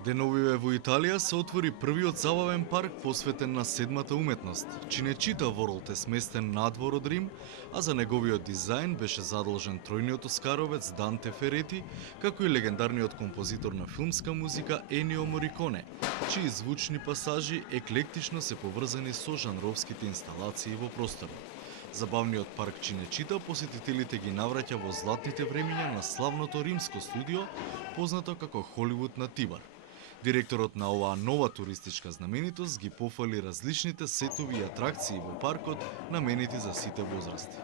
Деновиве во Италија се отвори првиот забавен парк посветен на седмата уметност. Cinecittà World е сместен надвор од Рим, а за неговиот дизајн беше задолжен тројниот оскаровец Данте Ферети, како и легендарниот композитор на филмска музика Енио Мориконе, чии звучни пасажи еклектично се поврзани со жанровските инсталации во просторот. Забавниот парк Cinecittà посетителите ги навраќа во златните времиња на славното римско студио, познато како Холивуд на Тибар. Директорот на оваа нова туристичка знаменитост ги пофали различните сетови и атракции во паркот наменети за сите возрасти.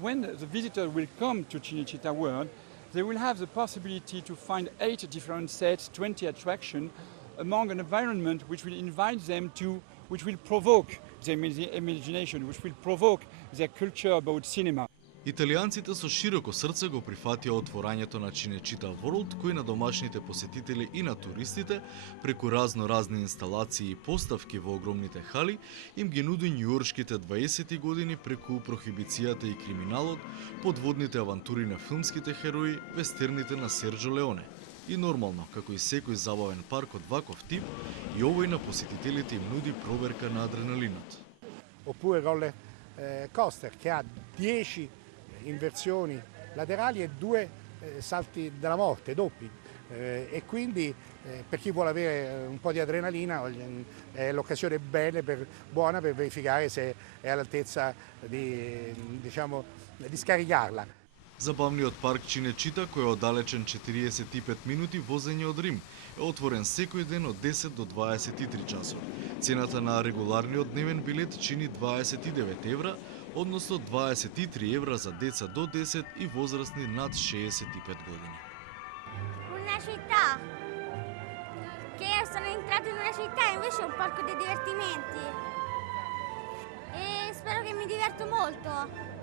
When the visitor will come to Cinecittà World, they will have the possibility to find 8 different sets, 20 attractions, among an environment which will invite them to, which will provoke their imagination, which will provoke their culture about cinema. Италијанците со широко срце го прифатија отворањето на Cinecittà World, кој на домашните посетители и на туристите, преку разни инсталации и поставки во огромните хали, им ги нуди њујоршките 20 години преку прохибицијата и криминалот, подводните авантури на филмските херои, вестерните на Серджо Леоне. И нормално, како и секој забавен парк од ваков тип, и овој на посетителите им нуди проверка на адреналинот. Oppure roller coaster che ha 10 inversioni laterali e 2 salti della morte doppi e quindi per chi vuole avere un po' di adrenalina è l'occasione buona per verificare se è all'altezza di scaricarla. Забавниот парк Cinecittà, кој е оддалечен 45 минути возење од Рим, е отворен секој ден од 10 до 23 часот. Цената на регуларниот дневен билет чини 29 евра, односно 23 евра за деца до 10 и возрастни над 65 години. Una città che sono entrato in una città e invece è un parco di divertimenti e spero che mi diverto molto.